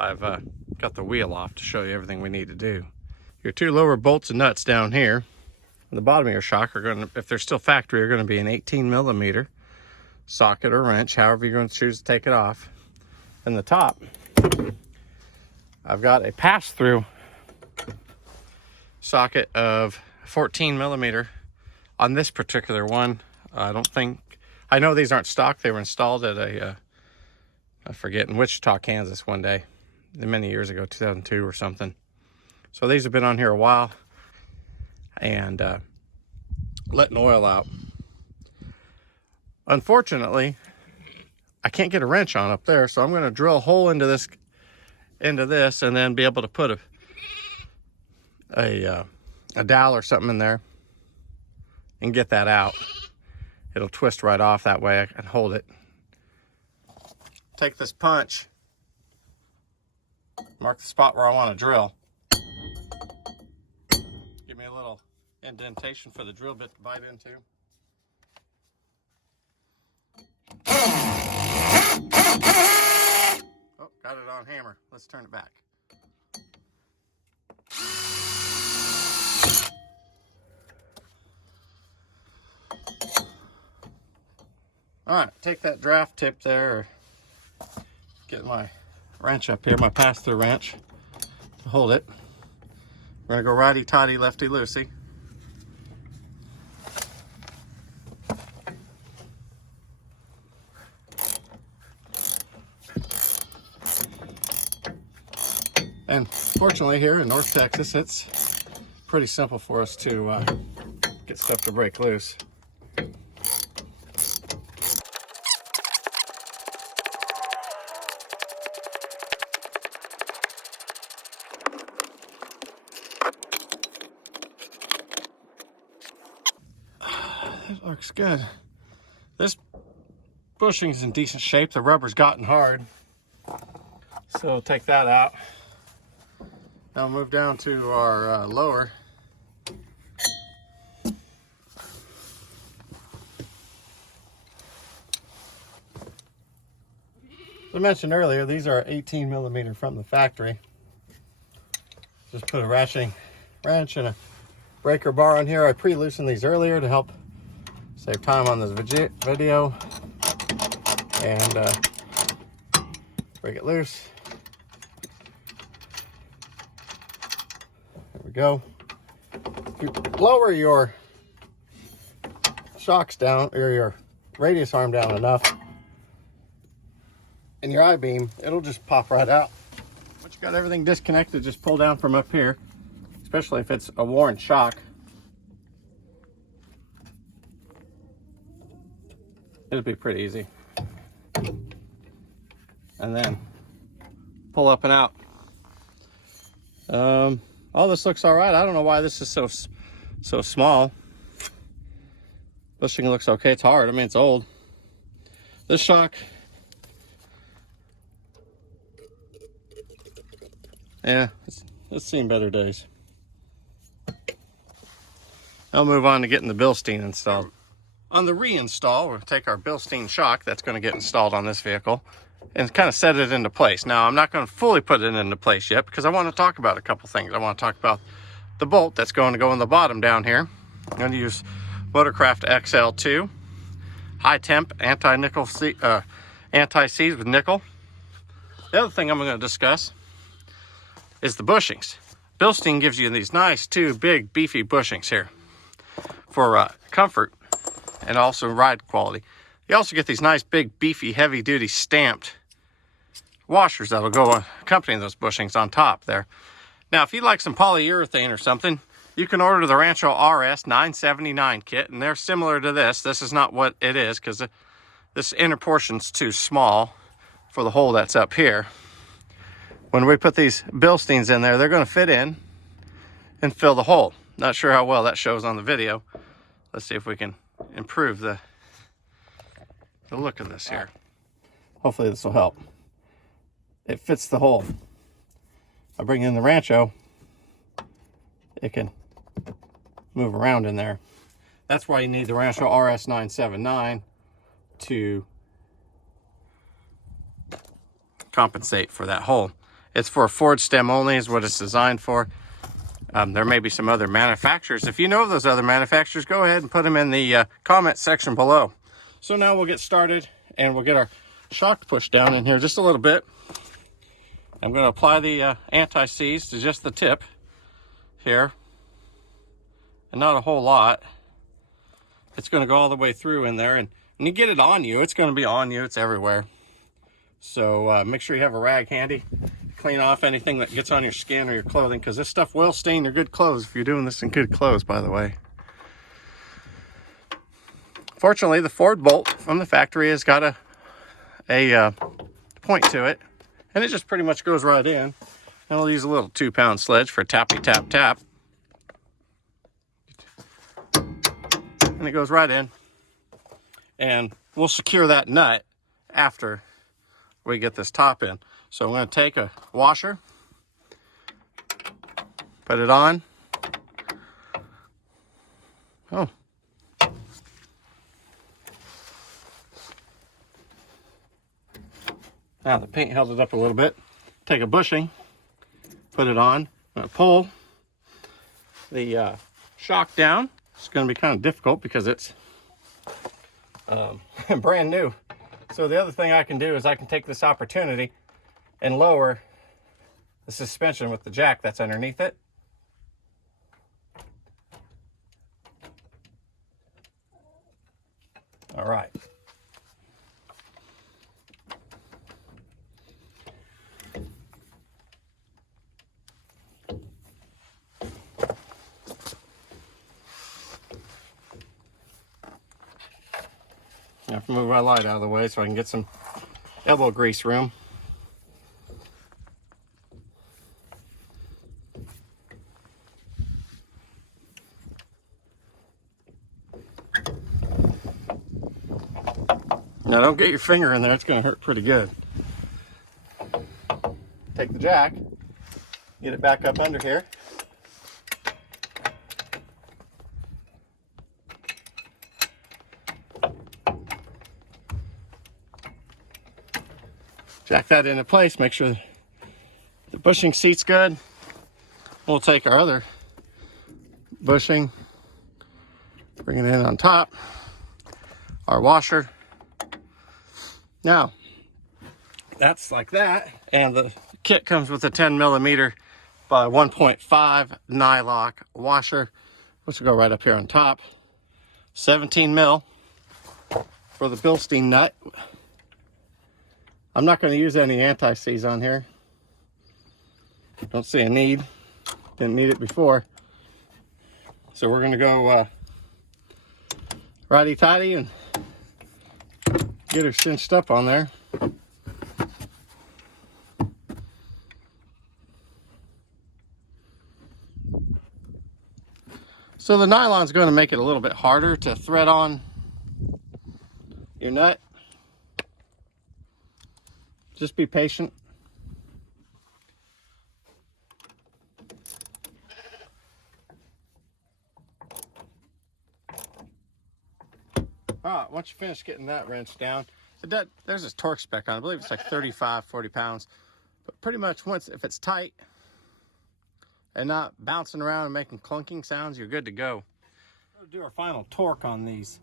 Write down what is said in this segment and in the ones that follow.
I've got the wheel off to show you everything we need to do. Your two lower bolts and nuts down here on the bottom of your shock are going to, if they're still factory, are going to be an 18mm socket or wrench, however you're going to choose to take it off. And the top, I've got a pass-through socket of 14mm on this particular one. I know these aren't stock. They were installed at a, I forget, in Wichita, Kansas one day, many years ago, 2002 or something. So these have been on here a while and letting oil out. Unfortunately, I can't get a wrench on up there, so I'm going to drill a hole into this, and then be able to put a dowel or something in there and get that out. It'll twist right off that way. I can hold it. Take this punch, mark the spot where I want to drill. Give me a little indentation for the drill bit to bite into. Oh, got it on hammer. Let's turn it back. All right, take that draft tip there, or get my wrench up here, my pass-through wrench, hold it. We're gonna go righty-tighty, lefty-loosey. And fortunately here in North Texas, it's pretty simple for us to get stuff to break loose. That looks good. This bushing's in decent shape. The rubber's gotten hard. So take that out. Now move down to our lower. As I mentioned earlier, these are 18mm from the factory. Just put a ratcheting wrench and a breaker bar on here. I pre-loosened these earlier to help save time on this video. And break it loose. There we go. If you lower your shocks down, or your radius arm down enough, and your I-beam, it'll just pop right out. Once you got everything disconnected, just pull down from up here, especially if it's a worn shock. It'll be pretty easy. And then pull up and out. All this looks all right. I don't know why this is so small. Bushing looks okay. It's hard. I mean, it's old. This shock, yeah, it's seen better days. I'll move on to getting the BILSTEIN installed. On the reinstall, we'll take our BILSTEIN shock that's going to get installed on this vehicle and kind of set it into place. Now, I'm not going to fully put it into place yet because I want to talk about a couple things. I want to talk about the bolt that's going to go in the bottom down here. I'm going to use Motorcraft XL2 high temp anti-nickel anti-seize with nickel. The other thing I'm going to discuss is the bushings. BILSTEIN gives you these nice two big beefy bushings here for comfort and also ride quality. You also get these nice big beefy heavy duty stamped washers that'll go accompanying those bushings on top there. Now if you like some polyurethane or something, you can order the Rancho RS 979 kit, and they're similar to this. This is not what it is because this inner portion's too small for the hole that's up here. When we put these BILSTEINs in there, they're going to fit in and fill the hole. Not sure how well that shows on the video. Let's see if we can improve the look of this here. Hopefully this will help. It fits the hole. I bring in the Rancho, it can move around in there. That's why you need the Rancho RS 979 to compensate for that hole. It's for Ford stem only is what it's designed for. There may be some other manufacturers. If you know of those other manufacturers, go ahead and put them in the comment section below. So now we'll get started and we'll get our shock pushed down in here just a little bit. I'm going to apply the anti-seize to just the tip here, and not a whole lot. It's going to go all the way through in there, and when you get it on you, it's going to be on you. It's everywhere. So make sure you have a rag handy. Clean off anything that gets on your skin or your clothing, because this stuff will stain your good clothes if you're doing this in good clothes, by the way. Fortunately, the Ford bolt from the factory has got a point to it, and it just pretty much goes right in. And I'll use a little 2-pound sledge for tappy tap tap. And it goes right in. And we'll secure that nut after we get this top in. So I'm going to take a washer, put it on. Oh. Now the paint held it up a little bit. Take a bushing, put it on. I'm going to pull the shock down. It's going to be kind of difficult because it's brand new. So the other thing I can do is I can take this opportunity and lower the suspension with the jack that's underneath it. All right. I have to move my light out of the way so I can get some elbow grease room. Now don't get your finger in there, it's going to hurt pretty good. Take the jack, get it back up under here. Jack that into place, make sure the bushing seat's good. We'll take our other bushing, bring it in on top, our washer. Now, that's like that, and the kit comes with a 10mm by 1.5 nylock washer, which will go right up here on top. 17mm for the BILSTEIN nut. I'm not going to use any anti-seize on here. Don't see a need. Didn't need it before. So we're going to go righty-tighty and get her cinched up on there. So the nylon's going to make it a little bit harder to thread on your nut. Just be patient. All right, once you finish getting that wrenched down, there's this torque spec on it. I believe it's like 35, 40 pounds. But pretty much if it's tight and not bouncing around and making clunking sounds, you're good to go. We'll do our final torque on these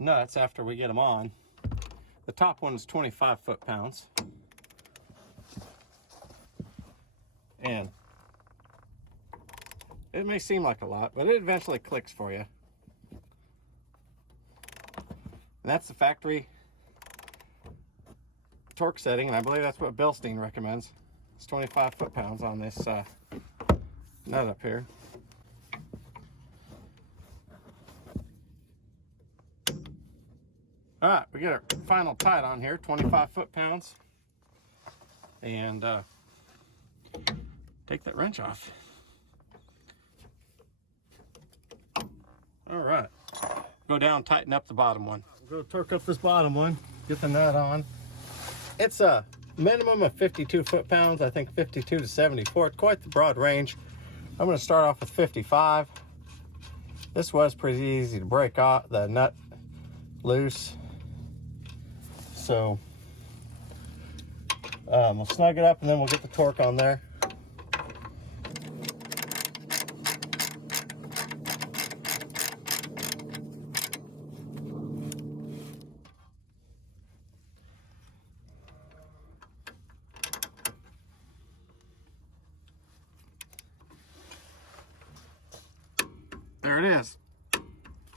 nuts after we get them on. The top one is 25 foot-pounds. And it may seem like a lot, but it eventually clicks for you. And that's the factory torque setting, and I believe that's what BILSTEIN recommends. It's 25 foot-pounds on this nut up here. All right, we get our final tight on here, 25 foot-pounds. And take that wrench off. All right, go down, tighten up the bottom one. We'll go torque up this bottom one, get the nut on. It's a minimum of 52 foot-pounds, I think 52 to 74. It's quite the broad range. I'm going to start off with 55. This was pretty easy to break off the nut loose. So We'll snug it up and then we'll get the torque on there. There it is. Got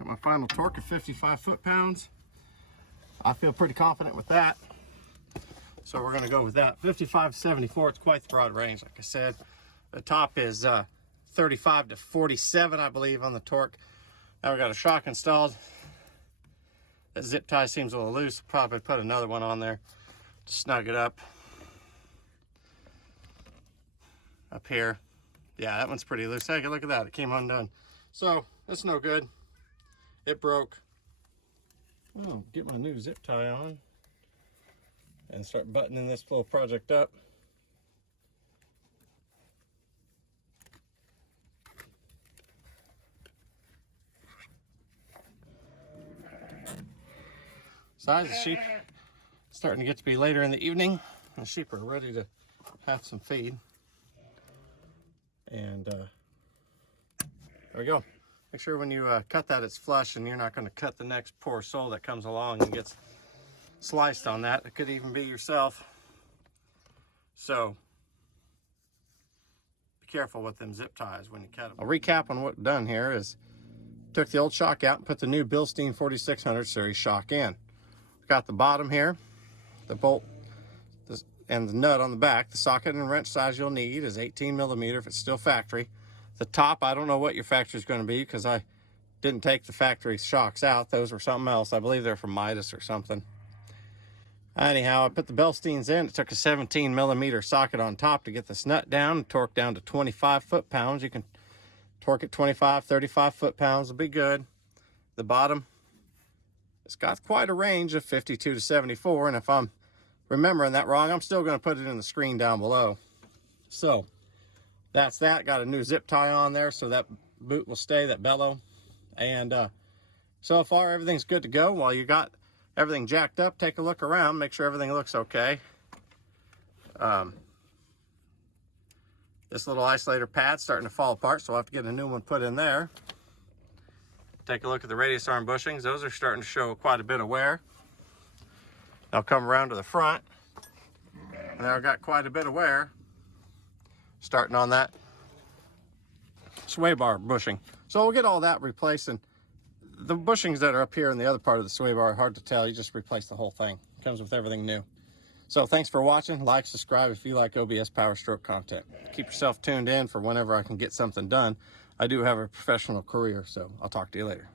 my final torque of 55 foot-pounds. I feel pretty confident with that. So we're going to go with that. 55 to 74, it's quite the broad range. Like I said, the top is 35 to 47, I believe, on the torque. Now we got a shock installed. That zip tie seems a little loose. Probably put another one on there to snug it up. Up here. Yeah, that one's pretty loose. Hey, look at that. It came undone. So, that's no good. It broke. Oh, get my new zip tie on and start buttoning this little project up. Size of sheep starting to get to be later in the evening. The sheep are ready to have some feed. And there we go. Make sure when you cut that it's flush and you're not going to cut the next poor soul that comes along and gets sliced on that. It could even be yourself. So be careful with them zip ties when you cut them. I'll recap on what we've done here is took the old shock out and put the new BILSTEIN 4600 series shock in. Got the bottom here, the bolt and the nut on the back. The socket and wrench size you'll need is 18 millimeter if it's still factory. The top, I don't know what your factory is going to be because I didn't take the factory shocks out. Those were something else. I believe they're from Midas or something. Anyhow, I put the BILSTEINs in. It took a 17 millimeter socket on top to get this nut down, torque down to 25 foot-pounds. You can torque it 25, 35 foot-pounds will be good. The bottom, it's got quite a range of 52 to 74, and if I'm remembering that wrong, I'm still going to put it in the screen down below. So that's that. Got a new zip tie on there so that boot will stay, that bellow. And so far everything's good to go. While you got everything jacked up, take a look around, make sure everything looks okay. This little isolator pad's starting to fall apart, so I'll have to get a new one put in there. Take a look at the radius arm bushings. Those are starting to show quite a bit of wear. I'll come around to the front, and there I've got quite a bit of wear starting on that sway bar bushing. So we'll get all that replaced, and the bushings that are up here in the other part of the sway bar are hard to tell. You just replace the whole thing. It comes with everything new. So thanks for watching. Like, subscribe if you like OBS Powerstroke content. Keep yourself tuned in for whenever I can get something done. I do have a professional career, so I'll talk to you later.